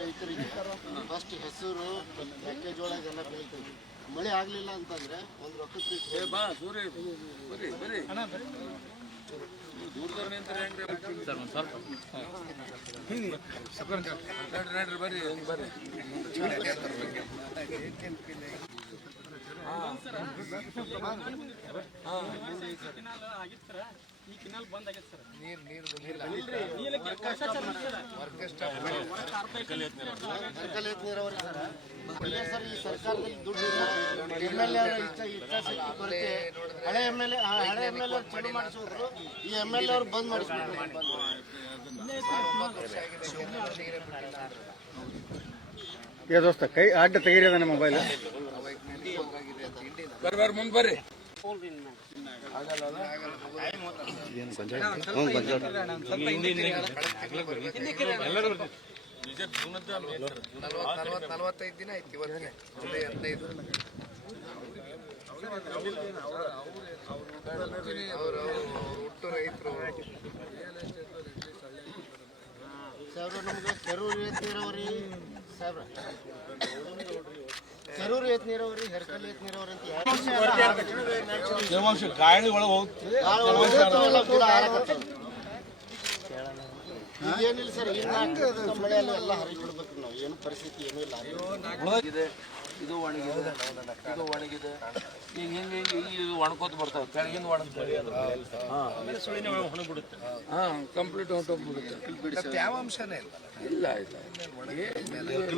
ರೈತರಿಗೆ ಫಸ್ಟ್ ಹೆಸರು ಮೆಕ್ಕೆಜೋಳ ಇದೆಲ್ಲ ಬೆಳಿತೀವಿ. ಮಳೆ ಆಗಲಿಲ್ಲ ಅಂತಂದ್ರೆ ಒಂದು ರೊಕ್ಕಕ್ಕೆ ಈ ಕೆನಾಲ್ ಬಂದ್ ಆಗೈತೆ ಸರ್. ಸರ್ ಈ ಸರ್ಕಾರದಲ್ಲಿ ದುಡ್ಡು MLA ಹಳೆ MLA ಚಲೋ ಮಾಡಿಸೋದ್ರು, ಈ MLA ಅವ್ರು ಬಂದ್ ಮಾಡಿಸ್ಬೇಕು. ದೋಸ್ತ ಕೈ ಅಡ್ಡ ತೆಗೀರದ ಮೊಬೈಲ್ ಮುಂದೆ ಬರ್ರಿ. ನಲವತ್ತೈದು ದಿನ ಐತಿ ಇವತ್ತಿಗೆ, ಜುಲೈ 15. ಅವರು ಹುಟ್ಟು ರೈತರು ಸಾಹೇಬ್ರ ನಮ್ಗೆ ಕೆರೂರು ಏತ್ ನೀರಾವರಿ ಸಾಹೇಬ್ರ, ಕೆರೂರು ಏತ್ ನೀರಾವರಿ, ಹೆರ್ಕಲ್ ಏತ್ ನೀರಾವರಿ ಅಂತ ಗಾಳಿ ಒಳಗೆ ಹೋಗ್ತದೆ. ಏನಿಲ್ಲ ಸರ್, ಇನ್ನು ಮಳೆಯಲ್ಲ ಎಲ್ಲ ಹರಿಬಿಡ್ಬೇಕು ನಾವು. ಏನು ಪರಿಸ್ಥಿತಿ ಏನೂ ಇಲ್ಲ. ಇದು ಒಣಗಿದೆ, ಇದು ಒಣಗಿದೆ. ಈಗ ಹಿಂಗೆ ಇದು ಒಣಕೋತ ಬರ್ತಾವೆ, ಕೆಳಗಿಂದ ಒಣಗ್ತದೆ. ಕಂಪ್ಲೀಟ್ ಹೊಂಟೋಗ್ಬಿಡುತ್ತೆ. ತೇವಾಂಶನೇ ಇಲ್ಲ.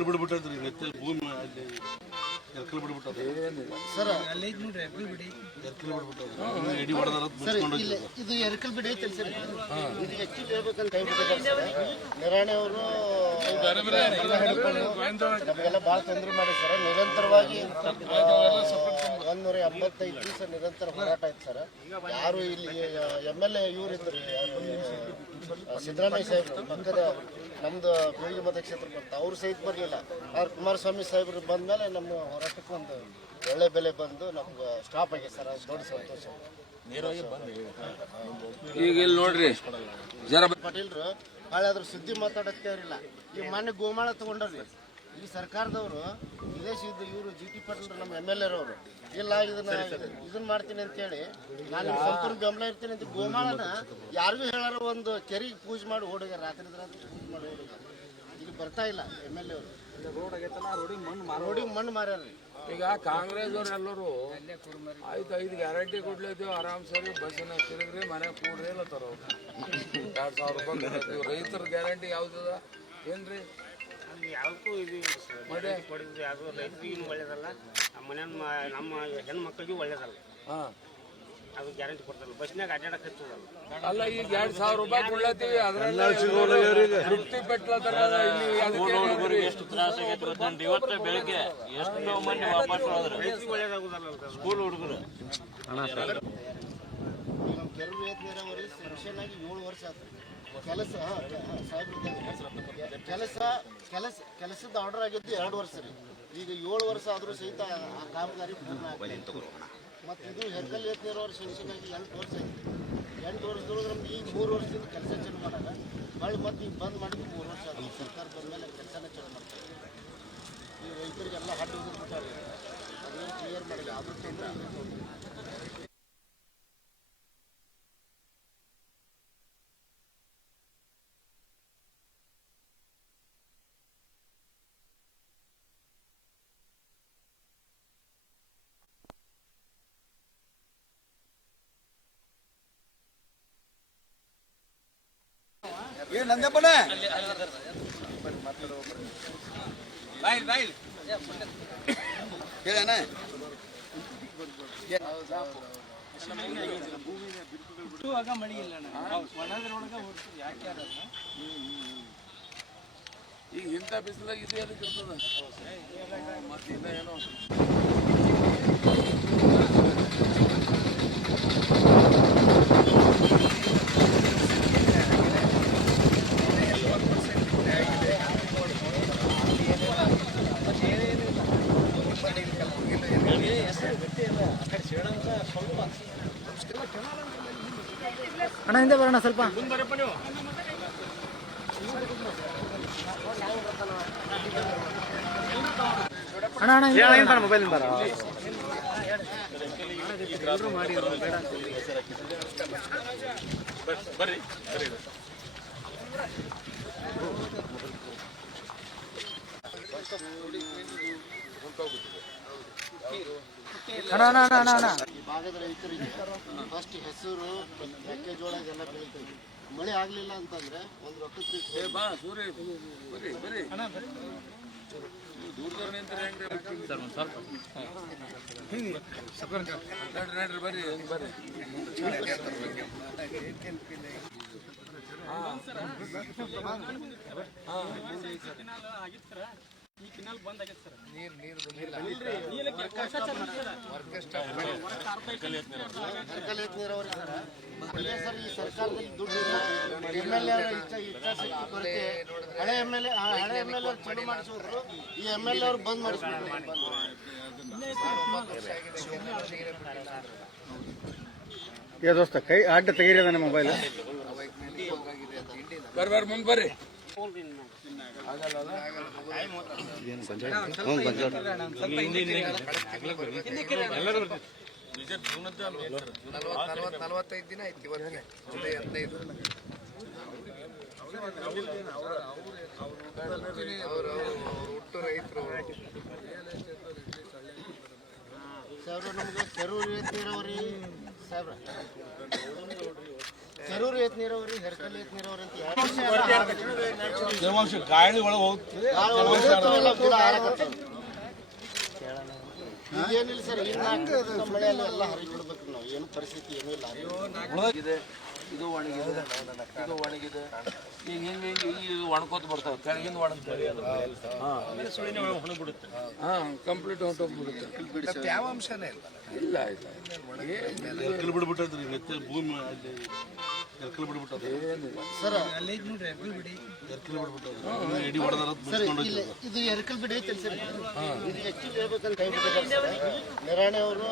ಬಿಡ್ಬಿಟ್ಟದ್ರಿ ಭೂಮಿ ಸರ್ ಇದು ಎರ್ಕಲ್ ಬಿಡಿ ಐತಲ್ಲ ಸರ್, ಇದು ಹೆಚ್ಚಿಗೆ ಹೇಳ್ಬೇಕಂತ ಹೇಳ್ಬಿಟ್ಟಿದ್ದಾರೆ ಸರ್. ನಿರಾಣಿ ಅವರು ನಮಗೆಲ್ಲ ಭಾಳ ತೊಂದರೆ ಮಾಡಿ ಸರ್. ನಿರಂತರವಾಗಿ 175 ದಿವಸ ನಿರಂತರ ಹೋರಾಟ ಆಯ್ತು ಸರ್. ಯಾರು ಇಲ್ಲಿ MLA ಇವ್ರು ಇದ್ರು, ಸಿದ್ದರಾಮಯ್ಯ ಸಾಹೇಬ್ರು ಪಕ್ಕದ ನಮ್ದು ಬೀಳಿಗೆ ಮತಕ್ಷೇತ್ರ ಬಂತ, ಅವ್ರು ಸಹಿತ ಬರಲಿಲ್ಲ. ಆದ್ರೆ ಕುಮಾರಸ್ವಾಮಿ ಸಾಹೇಬ್ರು ಬಂದಮೇಲೆ ನಮ್ಮ ಹೋರಾಟಕ್ಕೆ ಒಂದು ಒಳ್ಳೆ ಬೆಲೆ ಬಂದು ನಮ್ಗೆ ಸ್ಟಾಪ್ ಆಗಿದೆ ಸರ್. ಅದು ದೊಡ್ಡ ಸಂತೋಷ. ಈಗ ಇಲ್ಲಿ ನೋಡ್ರಿ, ಜರ ಪಾಟೀಲ್ರು ಹಾಳಾದ್ರೂ ಸುದ್ದಿ ಮಾತಾಡೋಕ್ಕೆ ಇರಲಿಲ್ಲ. ಈಗ ಮೊನ್ನೆ ಗೋಮಾಳ ತಗೊಂಡ್ರಿ ಈ ಸರ್ಕಾರದವರು, ವಿದೇಶಿದ್ದು ಇವರು GT ಪಾಟೀಲ್ರು ನಮ್ಮ MLA ಅವರು ಇಲ್ಲ ಇದನ್ನ ಮಾಡ್ತೀನಿ ಅಂತೇಳಿ ನಾನು ಸಂಪೂರ್ಣ ಬೆಂಬಲ ಇರ್ತೀನಿ ಅಂತ ಗೋಮಾಳನ ಯಾರಿಗೂ ಹೇಳಾರ ಒಂದು ಕೆರೆಗೆ ಪೂಜೆ ಮಾಡಿ ಓಡಿಗಾರ, ರಾತ್ರಿ ಪೂಜೆ ಮಾಡಿ ಓಡಿಗಾರ. ಇಲ್ಲಿ ಬರ್ತಾ ಇಲ್ಲ MLA ಅವರು. ರೋಡಿಗೆ ಮಣ್ಣು ಮಾರ್ಯಾರ್ರಿ. ಈಗ ಕಾಂಗ್ರೆಸ್ ಅವ್ರು ಎಲ್ಲರೂ ಆಯ್ತು 5 ಗ್ಯಾರಂಟಿ ಕೊಡ್ಲಿದ್ದೀವಿ, ಆರಾಮ್ ಸರಿ ಬಸ್ಸಿನ ತಿರುಗ್ರಿ, ಮನೆ ಕೂಡ್ರಿ ಅಲ್ಲತ್ತಾರ. 2,000 ರೂಪಾಯಿ ರೈತರ ಗ್ಯಾರಂಟಿ ಯಾವ್ದದ ಏನ್ರಿ? ಯಾವಕ್ಕೂ ಇದು ಕೊಡಿದ್ರು ಯಾವುದು ರೈತರಿಗೂ ಒಳ್ಳೇದಲ್ಲ, ನಮ್ಮ ಹೆಣ್ಮಕ್ಳಿಗೂ ಒಳ್ಳೇದಲ್ಲ. ಅದು ಗ್ಯಾರಂಟಿ ಕೊಡ್ತಾರಲ್ಲ, ಬಸ್ನಾಗ ಅಡ್ಡಾಡಕ್ಕೆ ಹಚ್ಚೋದಲ್ಲ. ಅಲ್ಲ ಈಗ 2,000 ರೂಪಾಯಿ ಕೊಡ್ಲತ್ತೀವಿ, ಅದ್ರಲ್ಲಿ ತೃಪ್ತಿ ಪಟ್ಲತ್ತಾರ. ಎಷ್ಟು ತ್ರಾಸ ಆಗೈತೆ ಗೊತ್ತೇನ್ರಿ? ಇವತ್ತೇ ಬೆಳಿಗ್ಗೆ ಎಷ್ಟೋ ಮಂದಿ ವಾಪಸ್ ಹೋದ್ರು ಒಳ್ಳೇದಾಗುದಲ್ಲ ಸ್ಕೂಲ್ ಹುಡುಗರು. ನಮ್ಮ ಕೆರೂರು ಏತ್ ನೀರಾವರಿ ಸೆಕ್ಷನ್ ಆಗಿ 7 ವರ್ಷ ಆಯ್ತು. ಕೆಲಸದ ಆರ್ಡರ್ ಆಗಿದ್ದು 2 ವರ್ಷ ರೀ. ಈಗ 7 ವರ್ಷ ಆದರೂ ಸಹಿತ ಆ ಕಾಮಗಾರಿ ಪೂರ್ಣ ಆಗ್ತದೆ. ಮತ್ತು ಇದು ಹೆರ್ಕಲ್ ಏತ್ ನೀರಾವರಿ ಸೆಕ್ಷನ್ ಆಗಿ 8 ವರ್ಷ ಆಯ್ತು. 8 ವರ್ಷದೊಳಗೆ ನಮ್ದು ಈಗ 3 ವರ್ಷದಿಂದ ಕೆಲಸ ಚಾಲು ಮಾಡಾಗ ಹೊಳ್ಳಿ ಮತ್ತು ಈಗ ಬಂದ್ ಮಾಡಿದ್ದು 3 ವರ್ಷ ಆದ. ಸರ್ಕಾರ ಬಂದ ಮೇಲೆ ಕೆಲಸನೇ ಚಾಲು ಮಾಡ್ತಾರೆ. ಈ ರೈತರಿಗೆಲ್ಲ ಹಡ್ಡು ಬಿಟ್ಟಾರೆ, ಅದನ್ನು ಕ್ಲಿಯರ್ ಮಾಡಿಲ್ಲ. ಅದ್ರ ತೊಂದರೆ ಇದು ತೊಂದರೆ. ನಂದಪ್ಪನ ಹೇಳಣ್ಣ. ಬಿಟ್ಟುವಾಗ ಮಳಿ ಇಲ್ಲ, ಒಣದ್ರೊಳಗೆ ಯಾಕೆ ಈಗ ಇಂಥ ಬಿಸಿಲಾಗ ಇದು ಅದಕ್ಕೆ ಇರ್ತದ. ಮತ್ತೆ ಇನ್ನ ಏನೋ ಅಣ್ಣ ಹಿಂದೆ ಬರೋಣ ಸ್ವಲ್ಪ. ಮೊಬೈಲ್ ಬರ್ರಿ ಈ ಭಾಗದ ರೈತರಿಗೆ ಫಸ್ಟ್ ಹೆಸರು ಮೆಕ್ಕೆಜೋಳ ಇದೆಲ್ಲ ಬೆಳಿತೀವಿ. ಮಳೆ ಆಗ್ಲಿಲ್ಲ ಅಂತಂದ್ರೆ ಒಂದು ರೊಕ್ಕಕ್ಕೆ ಬಾ ಸೂರ್ಯ ಬರ್ರಿ ಬರ್ರಿ ದೂರದವ್ರು ನಿಂತ್ರೆ ಹೆಂಗ್ರಿ ನಡ್ರಿ ಬರ್ರಿ ಬರ್ರಿ ಸರ್ಕಲ್ ನೀರಾವರಿ ಸರ್ ಈ ಸರ್ಕಾರದಲ್ಲಿ ದುಡ್ಡು MLA ಇಚ್ಛಾಶಕ್ತಿ ಕೊರತೆ ಹಳೆ MLA ಚಲೋ ಮಾಡಿಸೋದ್ರು ಈ MLA ಅವ್ರು ಬಂದ್ ಮಾಡಿಸ್ಬಿಟ್ರು. ಏ ದೋಸ್ತ ಕೈ ಅಡ್ಡ ತೆಗೀರಿ ಮೊಬೈಲ್ ಬರ್ರಿ ಮುಂದೆ ಬರ್ರಿ ನಲವತ್ತೈದು ದಿನ ಆಯ್ತು ಇವತ್ತಿಗೆ ಜುಲೈ 15. ಅವರು ಹುಟ್ಟು ರೈತರು. ಸಾಹೇಬ್ರ ನಮ್ಗೆ ಕೆರೂರು ಏತ್ ನೀರಾವರಿ ಸಾಹೇಬ್ರ ಕೆರೂರು ಏತ್ ನೀರಾವರಿ ಹೆರ್ಕಲ್ ಏತ್ ನೀರಾವರಿ ಅಂತ ಗಾಳಿ ಒಳಗೆ ಹೋಗ್ತದೆ. ಏನಿಲ್ಲ ಸರ್ ಇನ್ನು ಮಳೆಯಲ್ಲಿ ಎಲ್ಲ ಹರಿಬಿಡ್ಬೇಕು ನಾವು. ಏನು ಪರಿಸ್ಥಿತಿ ಏನೂ ಇಲ್ಲ. ಇದು ಒಣಗಿದೆ ಇದು ಒಣಗಿದೆ ಈಗ ಹಿಂಗೆ ಇದು ಒಣಕೋತ ಬರ್ತಾವೆ ಕೆಳಗಿಂದ ಒಣಗ್ತವೆ. ಹಾಂ ಕಂಪ್ಲೀಟ್ ಹೊಂಟೋಗ್ಬಿಡುತ್ತೆ. ತೇವಾಂಶನೇ ಇಲ್ಲ. ಇಲ್ಲ ಆಯ್ತಾ ಭೂಮಿ ಸರ್ ಇದು ಎರ್ಕಲ್ ಬಿಡಿ ಐತೆ ಸರ್. ಇದು ಆಕ್ಚುಲಿ ಹೇಳ್ಬೇಕಂತ ಕೈ ಬಿಟ್ಟಿದ್ದಾರೆ ನಿರಾಣಿ ಅವರು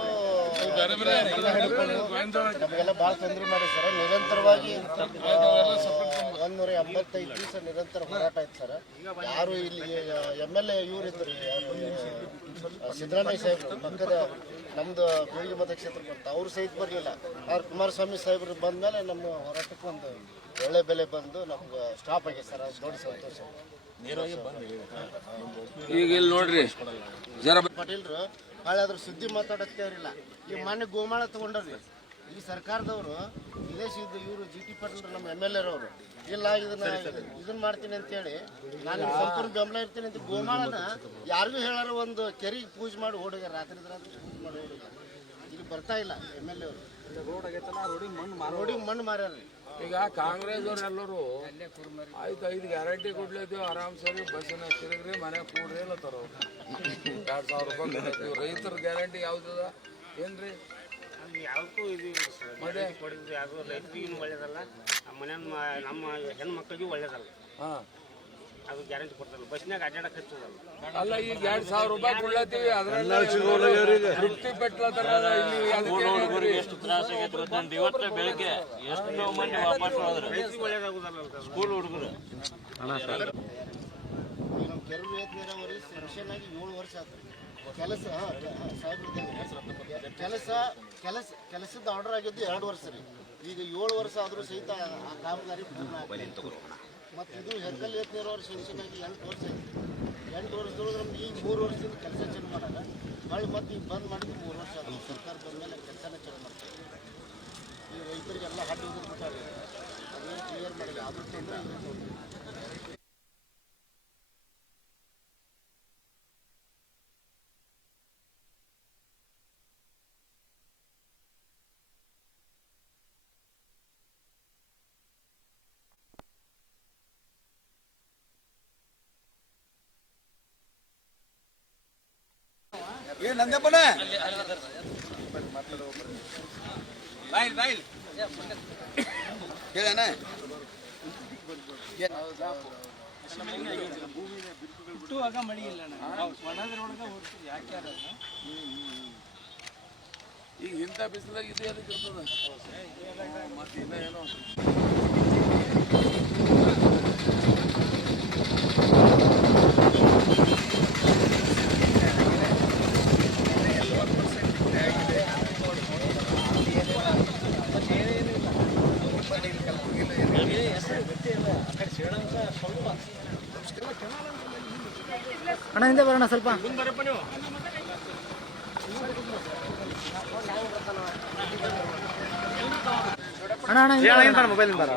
ನಮಗೆಲ್ಲ ಭಾಳ ತೊಂದರೆ ಮಾಡಿ ಸರ್. ನಿರಂತರವಾಗಿ 185 ದಿವಸ ನಿರಂತರ ಹೋರಾಟ ಆಯ್ತು ಸರ್. ಯಾರು ಇಲ್ಲಿ MLA ಇವ್ರು ಇದ್ರು ಸಿದ್ದರಾಮಯ್ಯ ಸಾಹೇಬ್ರು ಪಕ್ಕದ ನಮ್ದು ಬೀಳಿಗೆ ಮತಕ್ಷೇತ್ರ ಬರ್ತಾ ಅವ್ರು ಸಹಿತ ಬರಲಿಲ್ಲ. ಅವ್ರು ಕುಮಾರಸ್ವಾಮಿ ಸಾಹೇಬ್ರು ಬಂದಮೇಲೆ ನಮ್ಮ ಹೋರಾಟಕ್ಕೆ ಒಂದು ಒಳ್ಳೆ ಬೆಲೆ ಬಂದು ನಮ್ಗೆ ಸ್ಟಾಪ್ ಆಗಿದೆ ಸರ್. ಅದು ದೊಡ್ಡ ಸಂತೋಷ. ಈಗ ಇಲ್ಲಿ ನೋಡ್ರಿ ಜರ ಪಾಟೀಲ್ರು ಭಾಳ ಅದ್ರ ಸುದ್ದಿ ಮಾತಾಡೋಕ್ತೇವ್ರಿಲ್ಲ. ಈ ಮೊನ್ನೆ ಗೋಮಾಳ ತಗೊಂಡ್ರಿ ಈ ಸರ್ಕಾರದವರು ಇದೇ ಇವರು GT ಪಾಟೀಲ್ರು ನಮ್ಮ MLA ಅವರು ಇಲ್ಲ ಇದನ್ನ ಮಾಡ್ತೀನಿ ಅಂತೇಳಿ ನಾನು ಸಂಪೂರ್ಣ ಬೆಂಬಲ ಇರ್ತೀನಿ ಅಂತ ಗೋಮಾಳನ ಯಾರಿಗೂ ಹೇಳಾರ ಒಂದು ಕೆರೆಗೆ ಪೂಜೆ ಮಾಡಿ ಓಡಿಗೆ ರಾತ್ರಿ ಪೂಜೆ ಮಾಡಿ ಓಡಿಗೆ ಇಲ್ಲಿ ಬರ್ತಾ ಇಲ್ಲ MLA ಅವರು. ರೋಡಿಗೆ ಮಣ್ಣು ಮಾರ್ಯಾರ್ರಿ. ಈಗ ಕಾಂಗ್ರೆಸ್ ಅವರೆಲ್ಲರೂ ಆಯ್ತು 5 ಗ್ಯಾರಂಟಿ ಕೊಡ್ಲಿದ್ದೀವಿ ಆರಾಮ್ ಸರಿ ಬಸ್ಸಿನ ತಿರುಗ್ರಿ ಮನೆ ಕೂಡ್ರಿ ಎಲ್ಲ ತರೋ 2,000 ರೂಪಾಯಿ ಕೊಡ್ತೀವಿ. ರೈತರ ಗ್ಯಾರಂಟಿ ಯಾವ್ದದ ಏನ್ರಿ ಯಾವಕ್ಕೂ ಇದು ಕೊಡಿದ್ರು ಯಾವುದು ರೈತರಿಗೂ ಒಳ್ಳೇದಲ್ಲ, ನಮ್ಮ ಹೆಣ್ಣು ಮಕ್ಕಳಿಗೂ ಒಳ್ಳೇದಲ್ಲ. ಹಾಂ ಅದು ಗ್ಯಾರಂಟಿ ಕೊಡ್ತಾರಲ್ಲ, ಬಸ್ನಾಗ ಅಡ್ಡಾಡಕ್ಕೆ ಹಚ್ಚೋದಲ್ಲ. ಅಲ್ಲ ಈಗ 2,000 ರೂಪಾಯಿ ಕೊಡ್ಲತ್ತೀವಿ ಅದ್ರಲ್ಲಿ ತೃಪ್ತಿ ಪಟ್ಲತ್ತಾರ. ಇಲ್ಲಿ ಎಷ್ಟು ತ್ರಾಸ ಆಗೈತೆ ಗೊತ್ತೇನ್ರಿ? ಇವತ್ತೇ ಬೆಳಿಗ್ಗೆ ಎಷ್ಟೋ ಮಂದಿ ವಾಪಸ್ ಹೋದ್ರೆ ರೈತರಿಗೆ ಒಳ್ಳೇದಾಗುದಲ್ಲ ಸ್ಕೂಲ್ ಹುಡುಗರು. ನಮ್ಮ ಕೆರೂರು ಏತ್ ನೀರಾವರಿ ಸೆಕ್ಷನ್ ಆಗಿ 7 ವರ್ಷ ಆಯ್ತು. ಕೆಲಸದ ಆರ್ಡರ್ ಆಗಿದ್ದು 2 ವರ್ಷ ರೀ. ಈಗ 7 ವರ್ಷ ಆದರೂ ಸಹಿತ ಆ ಕಾಮಗಾರಿ ಪೂರ್ಣ ಮತ್ತು ಇದು ಹೆರ್ಕಲ್ ಏತ್ ನೀರಾವರಿ ಸೆಕ್ಷನ್ ಆಗಿ 8 ವರ್ಷ ಆಯ್ತು. 8 ವರ್ಷದೊಳಗೆ ನಮ್ಗೆ ಈಗ 3 ವರ್ಷದಿಂದ ಕೆಲಸ ಚಾಲು ಮಾಡಾಗ ಹೊಳ್ಳಿ ಮತ್ತು ಈಗ ಬಂದ್ ಮಾಡಿದ್ದು 3 ವರ್ಷ ಆಯ್ತು. ಸರ್ಕಾರ ಬಂದ ಮೇಲೆ ಕೆಲಸನೇ ಚಾಲು ಮಾಡ್ತಾರೆ. ಈ ರೈತರಿಗೆಲ್ಲ ಹಡ್ಡು ಬಿಟ್ಟಾರೆ, ಅದೇನು ಕ್ಲಿಯರ್ ಮಾಡಿಲ್ಲ. ಅದ್ರ ತೊಂದರೆ ನಂದಪ್ಪನ ಹೇಳಣ್ಣ ಹುಟ್ಟುವಾಗ ಮಳಿ ಇಲ್ಲ ಒಣದ್ರೊಳಗೆ ಯಾಕೆ ಈಗ ಇಂಥ ಬಿಸಿಲಾಗ ಇದು ಅದಕ್ಕೆ ಇರ್ತದ ಮತ್ತೆ ಇನ್ನೇನೋ ಅಣ್ಣ ಹಿಂದೆ ಬರೋಣ ಸ್ವಲ್ಪ. ಅಣ್ಣ ಅಣ್ಣ ಹಿಂದೆ ಮೊಬೈಲ್ ಬರ.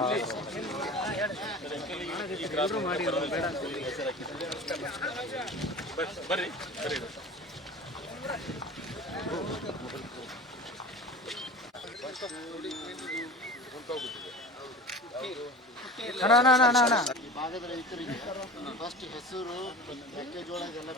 ಈ ಭಾಗದ ರೈತರಿಗೆ ಫಸ್ಟ್ ಹೆಸರು ಮೆಕ್ಕೆಜೋಳ ಇದೆಲ್ಲ